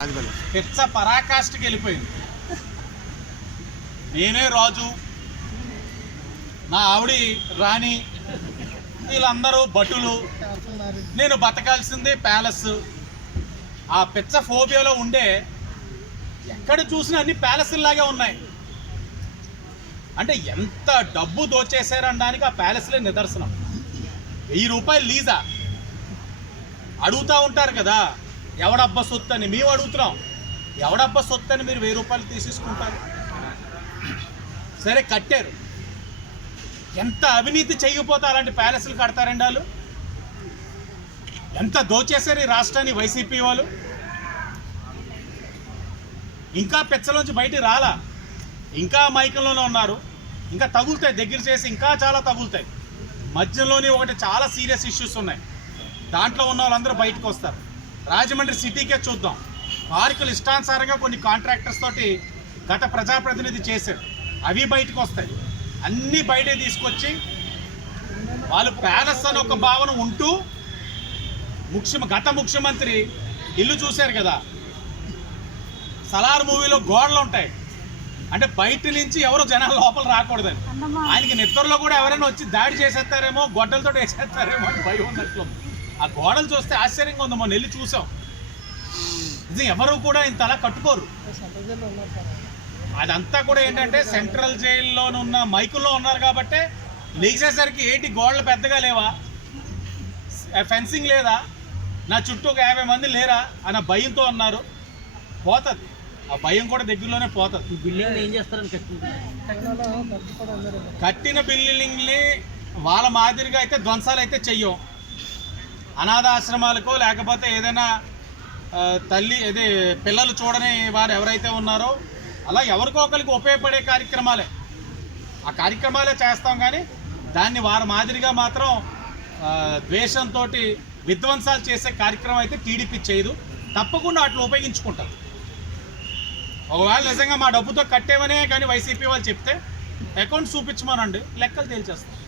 పిచ్చ పరాకాష్ఠకి వెళ్ళిపోయింది. నేనే రాజు, నా ఆవిడి రాణి, వీళ్ళందరూ భటులు, నేను బతకాల్సిందే ప్యాలెస్. ఆ పిచ్చ ఫోబియాలో ఉండే ఎక్కడ చూసినా అన్ని ప్యాలెస్లాగే ఉన్నాయి. అంటే ఎంత డబ్బు దోచేశారనడానికి ఆ ప్యాలెస్లే నిదర్శనం. 1000 రూపాయలు లీజా అడుగుతూ ఉంటారు కదా, ఎవడబ్బా సొత్తు అని. మేము అడుగుతున్నాం, ఎవడబ్బా సొత్తు అని మీరు 1000 రూపాయలు తీసేసుకుంటారు? సరే కట్టారు, ఎంత అవినీతి చేయకపోతే అలాంటి ప్యాలెస్లు కడతారండి వాళ్ళు? ఎంత దోచేశారు ఈ రాష్ట్రాన్ని వైసీపీ వాళ్ళు. ఇంకా పెచ్చలోంచి బయటికి రాలా, ఇంకా మైకంలోనే ఉన్నారు. ఇంకా తగులుతాయి, దగ్గర చేసి ఇంకా చాలా తగులుతాయి. మధ్యలోని ఒకటి చాలా సీరియస్ ఇష్యూస్ ఉన్నాయి, దాంట్లో ఉన్న వాళ్ళందరూ బయటకు వస్తారు. రాజమండ్రి సిటీకే చూద్దాం, పార్కులు ఇష్టానుసారంగా కొన్ని కాంట్రాక్టర్స్ తోటి గత ప్రజాప్రతినిధి చేశారు, అవి బయటకు వస్తాయి. అన్నీ బయటే తీసుకొచ్చి వాళ్ళు ప్యాలెస్ అని ఒక భావన ఉంటూ గత ముఖ్యమంత్రి ఇల్లు చూశారు కదా, సలార్ మూవీలో గోడలు ఉంటాయి అంటే బయట నుంచి ఎవరు జనాలు లోపల రాకూడదని. ఆయనకి నిద్రలో కూడా ఎవరైనా వచ్చి దాడి చేసేస్తారేమో, గొడ్డలతో వేసేస్తారేమో అని భయం ఉన్నట్లు. ఆ గోడలు చూస్తే ఆశ్చర్యంగా ఉంది, మొన్న వెళ్ళి చూసాం. ఇది ఎవరు కూడా ఇంత అలా కట్టుకోరు. అదంతా కూడా ఏంటంటే సెంట్రల్ జైల్లోనున్న మైకుల్లో ఉన్నారు కాబట్టి లేచేసరికి ఏంటి గోడలు పెద్దగా లేవా, ఫెన్సింగ్ లేదా, నా చుట్టూ ఒక 50 మంది లేరా అన్న భయంతో ఉన్నారు. పోతుంది ఆ భయం కూడా, దగ్గరలోనే పోతుంది. బిల్డింగ్ ఏం చేస్తారని కట్టిన బిల్డింగ్ని వాళ్ళ మాదిరిగా అయితే ధ్వంసాలు అయితే చెయ్యం. అనాథాశ్రమాలకో లేకపోతే ఏదైనా పిల్లలు చూడని వారు ఎవరైతే ఉన్నారో అలా ఎవరికో ఒకరికి ఉపయోగపడే కార్యక్రమాలే, ఆ కార్యక్రమాలే చేస్తాం. కానీ దాన్ని వారి మాదిరిగా మాత్రం ద్వేషంతో విధ్వంసాలు చేసే కార్యక్రమం అయితే టీడీపీ చేయదు. తప్పకుండా అట్లా ఉపయోగించుకుంటారు. ఒకవేళ నిజంగా మా డబ్బుతో కట్టేవనే కానీ వైసీపీ వాళ్ళు చెప్తే అకౌంట్ చూపించమనండి, లెక్కలు తేల్చేస్తాం.